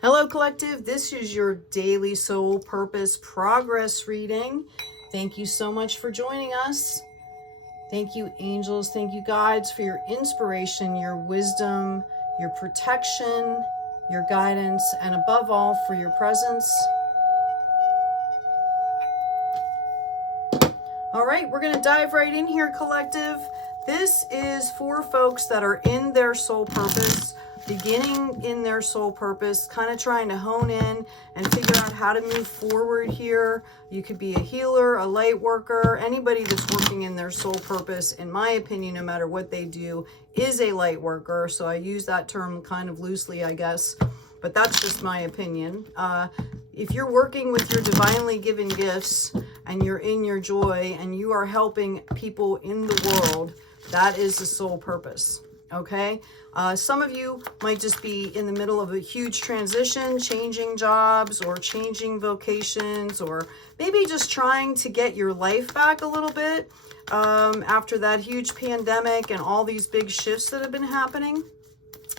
Hello, Collective. This is your daily soul purpose progress reading. Thank you so much for joining us. Thank you, angels. Thank you, guides, for your inspiration, your wisdom, your protection, your guidance, and above all, for your presence. All right, we're going to dive right in here, Collective. This is for folks that are in their soul purpose, beginning in their soul purpose, kind of trying to hone in and figure out how to move forward here. You could be a healer, a light worker, anybody that's working in their soul purpose, in my opinion, no matter what they do, is a light worker. So I use that term kind of loosely, I guess, but that's just my opinion. If you're working with your divinely given gifts and you're in your joy and you are helping people in the world, that is the soul purpose. Okay. Some of you might just be in the middle of a huge transition, changing jobs or changing vocations, or maybe just trying to get your life back a little bit after that huge pandemic and all these big shifts that have been happening.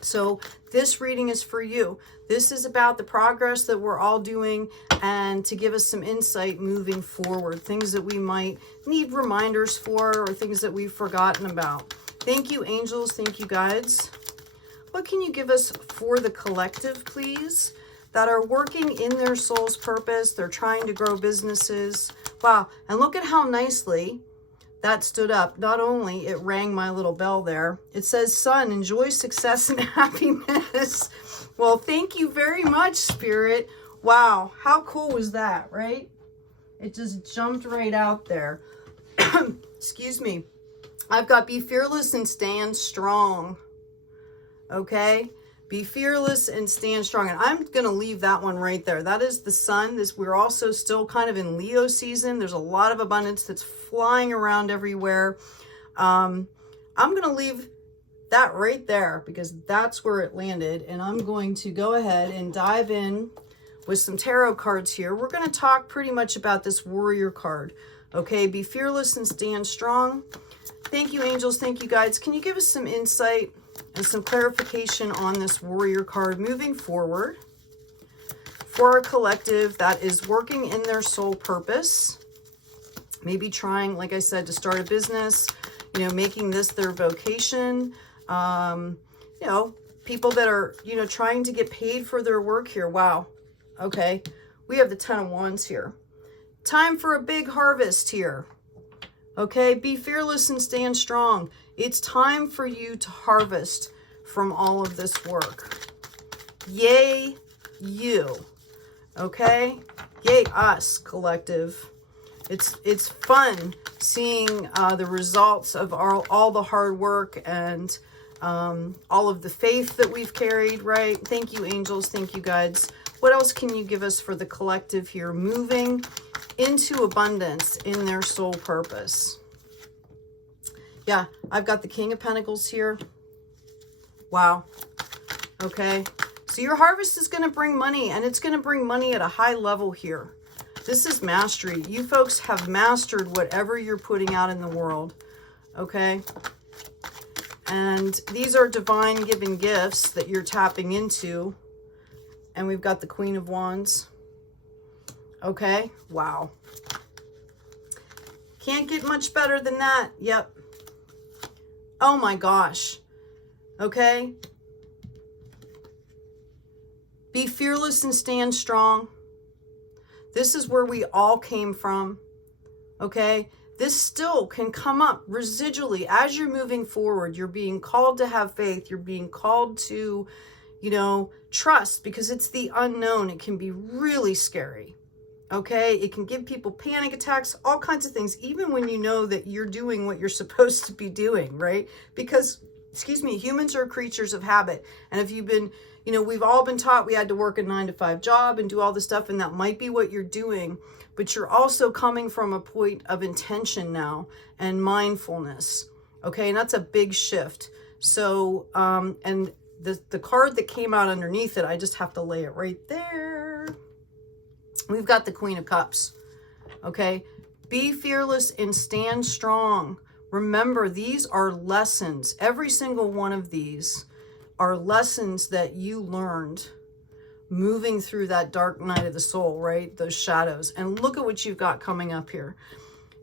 So this reading is for you. This is about the progress that we're all doing and to give us some insight moving forward, things that we might need reminders for or things that we've forgotten about. Thank you, angels. Thank you, guides. What can you give us for the collective, please, that are working in their soul's purpose? They're trying to grow businesses. Wow. And look at how nicely that stood up. Not only it rang my little bell there, it says, son, enjoy success and happiness. Well, thank you very much, Spirit. Wow. How cool was that, right? It just jumped right out there. Excuse me. I've got be fearless and stand strong. Okay. Be fearless and stand strong. And I'm going to leave that one right there. That is the sun. We're also still kind of in Leo season. There's a lot of abundance that's flying around everywhere. I'm going to leave that right there because that's where it landed. And I'm going to go ahead and dive in with some tarot cards here. We're going to talk pretty much about this warrior card. Okay. Be fearless and stand strong. Thank you, angels. Thank you, guides. Can you give us some insight and some clarification on this warrior card moving forward for our collective that is working in their soul purpose? Maybe trying, like I said, to start a business, making this their vocation. People that are, trying to get paid for their work here. Wow. Okay. We have the 10 of Wands here. Time for a big harvest here. Okay, be fearless and stand strong. It's time for you to harvest from all of this work. Yay, you. Okay? Yay, us, collective. It's fun seeing the results of all the hard work and all of the faith that we've carried, right? Thank you, angels. Thank you, guides. What else can you give us for the collective here? Moving into abundance in their soul purpose. Yeah, I've got the King of Pentacles here. Wow. Okay. So your harvest is going to bring money, and it's going to bring money at a high level here. This is mastery. You folks have mastered whatever you're putting out in the world. Okay. And these are divine given gifts that you're tapping into. And we've got the Queen of Wands. Okay. Wow. Can't get much better than that. Yep. Oh my gosh. Okay. Be fearless and stand strong. This is where we all came from. Okay. This still can come up residually as you're moving forward. You're being called to have faith. You're being called to, trust, because it's the unknown. It can be really scary. Okay, it can give people panic attacks, all kinds of things, even when you know that you're doing what you're supposed to be doing, right? Because, humans are creatures of habit. And if you've been, we've all been taught we had to work a 9-to-5 job and do all this stuff, and that might be what you're doing, but you're also coming from a point of intention now and mindfulness. Okay, and that's a big shift. So, and the card that came out underneath it, I just have to lay it right there. We've got the Queen of Cups. Okay. Be fearless and stand strong. Remember, these are lessons. Every single one of these are lessons that you learned moving through that dark night of the soul, right? Those shadows. And look at what you've got coming up here.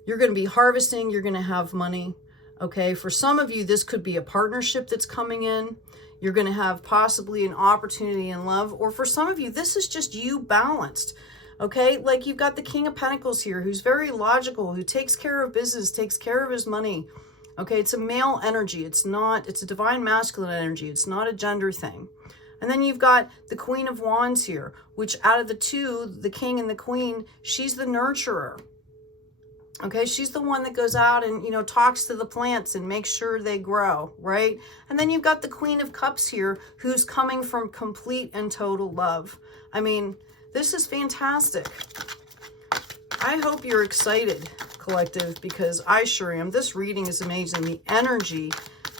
You're going to be harvesting. You're going to have money. Okay. For some of you, this could be a partnership that's coming in. You're going to have possibly an opportunity in love. Or for some of you, this is just you balanced. Okay. Like you've got the King of Pentacles here, who's very logical, who takes care of business, takes care of his money. Okay. It's a male energy. It's a divine masculine energy. It's not a gender thing. And then you've got the Queen of Wands here, which out of the two, the King and the Queen, she's the nurturer. Okay, she's the one that goes out and, you know, talks to the plants and makes sure they grow, right? And then you've got the Queen of Cups here, who's coming from complete and total love. I mean, this is fantastic. I hope you're excited, collective, because I sure am. This reading is amazing. The energy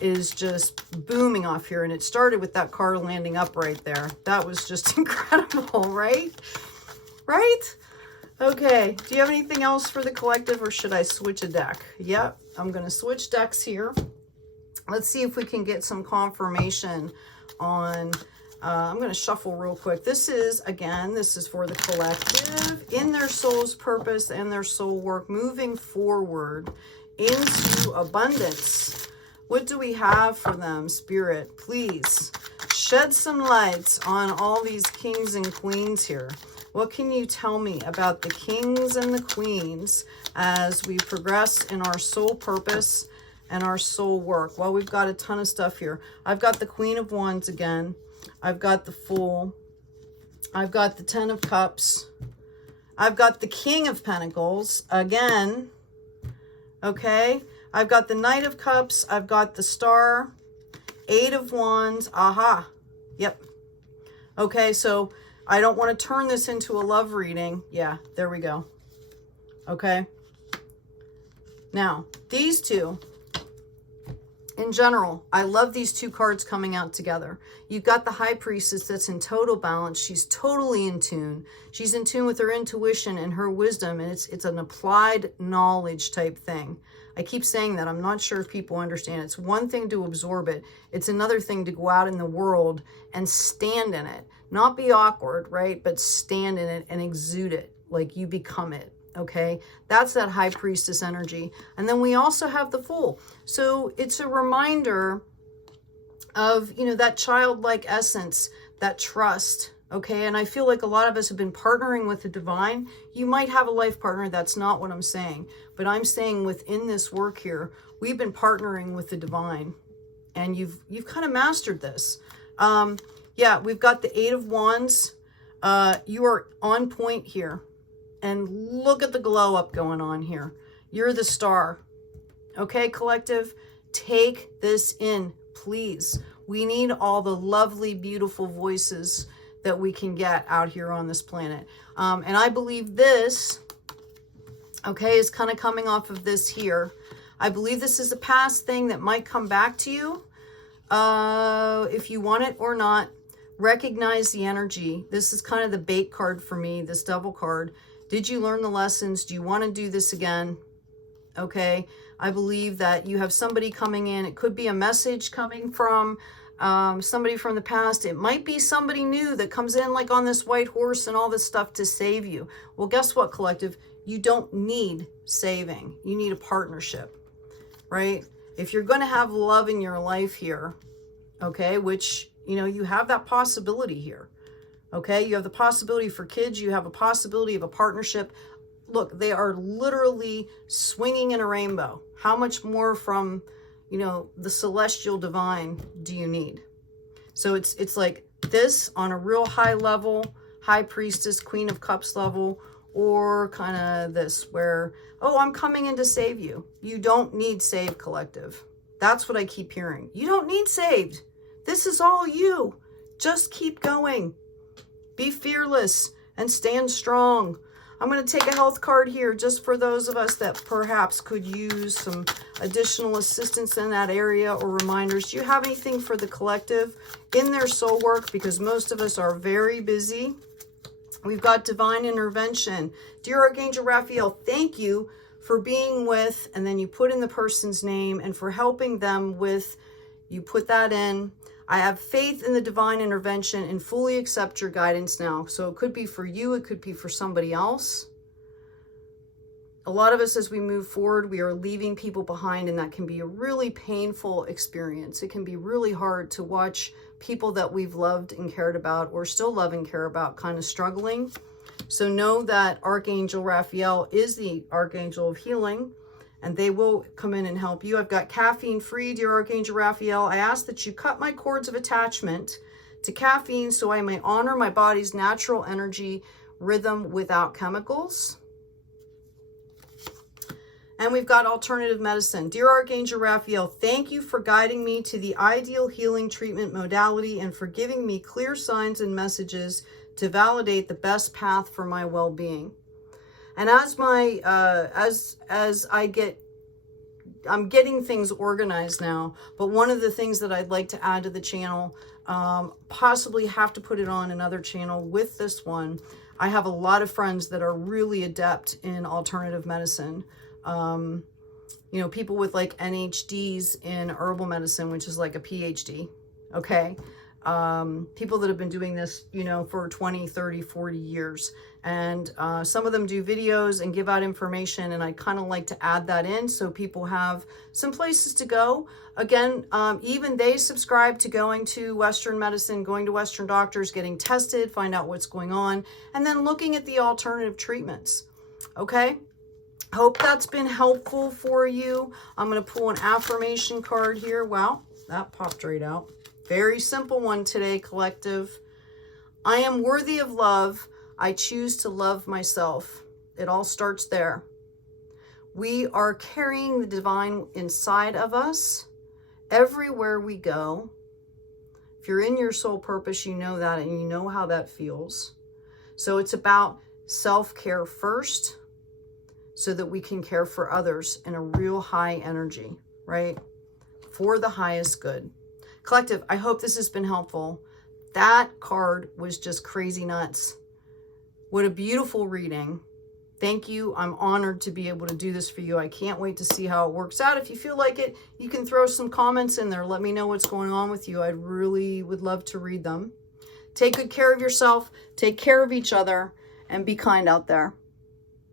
is just booming off here, and it started with that card landing up right there. That was just incredible, right? Right? Okay, do you have anything else for the collective, or should I switch a deck? Yep, I'm going to switch decks here. Let's see if we can get some confirmation on, I'm going to shuffle real quick. This is for the collective in their soul's purpose and their soul work, moving forward into abundance. What do we have for them, Spirit? Please shed some light on all these kings and queens here. What can you tell me about the kings and the queens as we progress in our soul purpose and our soul work? Well, we've got a ton of stuff here. I've got the Queen of Wands again. I've got the Fool. I've got the Ten of Cups. I've got the King of Pentacles again. Okay. I've got the Knight of Cups. I've got the Star. Eight of Wands. Aha. Yep. Okay, so I don't want to turn this into a love reading. Yeah, there we go. Okay. Now, these two, in general, I love these two cards coming out together. You've got the High Priestess that's in total balance. She's totally in tune. She's in tune with her intuition and her wisdom, and it's an applied knowledge type thing. I keep saying that. I'm not sure if people understand. It's one thing to absorb it. It's another thing to go out in the world and stand in it. Not be awkward, right? But stand in it and exude it like you become it, okay? That's that High Priestess energy. And then we also have the Fool. So it's a reminder of, you know, that childlike essence, that trust, okay? And I feel like a lot of us have been partnering with the divine. You might have a life partner. That's not what I'm saying. But I'm saying within this work here, we've been partnering with the divine. And you've kind of mastered this. Yeah, we've got the Eight of Wands. You are on point here. And look at the glow up going on here. You're the star. Okay, collective? Take this in, please. We need all the lovely, beautiful voices that we can get out here on this planet. And I believe this, okay, is kind of coming off of this here. I believe this is a past thing that might come back to you. If you want it or not, recognize the energy. This is kind of the bait card for me, this Devil card. Did you learn the lessons? Do you want to do this again? Okay. I believe that you have somebody coming in. It could be a message coming from somebody from the past. It might be somebody new that comes in like on this white horse and all this stuff to save you. Well, guess what, collective? You don't need saving. You need a partnership, right? If you're going to have love in your life here, okay, which, you know, you have that possibility here. Okay, you have the possibility for kids. You have a possibility of a partnership. Look, they are literally swinging in a rainbow. How much more from, you know, the celestial divine do you need? So it's like this on a real high level, High Priestess, Queen of Cups level, or kind of this where, oh, I'm coming in to save you. You don't need saved, collective. That's what I keep hearing. You don't need saved. This is all you. Just keep going. Be fearless and stand strong. I'm going to take a health card here just for those of us that perhaps could use some additional assistance in that area or reminders. Do you have anything for the collective in their soul work? Because most of us are very busy. We've got divine intervention. Dear Archangel Raphael, thank you for being with, and then you put in the person's name, and for helping them with, you put that in. I have faith in the divine intervention and fully accept your guidance now. So it could be for you, it could be for somebody else. A lot of us, as we move forward, we are leaving people behind, and that can be a really painful experience. It can be really hard to watch people that we've loved and cared about, or still love and care about, kind of struggling. So know that Archangel Raphael is the Archangel of healing, and they will come in and help you. I've got caffeine free, dear Archangel Raphael. I ask that you cut my cords of attachment to caffeine so I may honor my body's natural energy rhythm without chemicals. And we've got alternative medicine. Dear Archangel Raphael, thank you for guiding me to the ideal healing treatment modality and for giving me clear signs and messages to validate the best path for my well-being. And as my I'm getting things organized now, but one of the things that I'd like to add to the channel, possibly have to put it on another channel with this one. I have a lot of friends that are really adept in alternative medicine. You know, people with like NHDs in herbal medicine, which is like a PhD, okay? People that have been doing this, you know, for 20, 30, 40 years. And some of them do videos and give out information, and I kind of like to add that in so people have some places to go. Again, even they subscribe to going to Western medicine, going to Western doctors, getting tested, find out what's going on, and then looking at the alternative treatments, okay? Hope that's been helpful for you. I'm going to pull an affirmation card here. Wow, that popped right out. Very simple one today, collective. I am worthy of love. I choose to love myself. It all starts there. We are carrying the divine inside of us everywhere we go. If you're in your soul purpose, you know that, and you know how that feels. So it's about self-care first, so that we can care for others in a real high energy, right? For the highest good. Collective, I hope this has been helpful. That card was just crazy nuts. What a beautiful reading. Thank you. I'm honored to be able to do this for you. I can't wait to see how it works out. If you feel like it, you can throw some comments in there. Let me know what's going on with you. I really would love to read them. Take good care of yourself. Take care of each other, and be kind out there.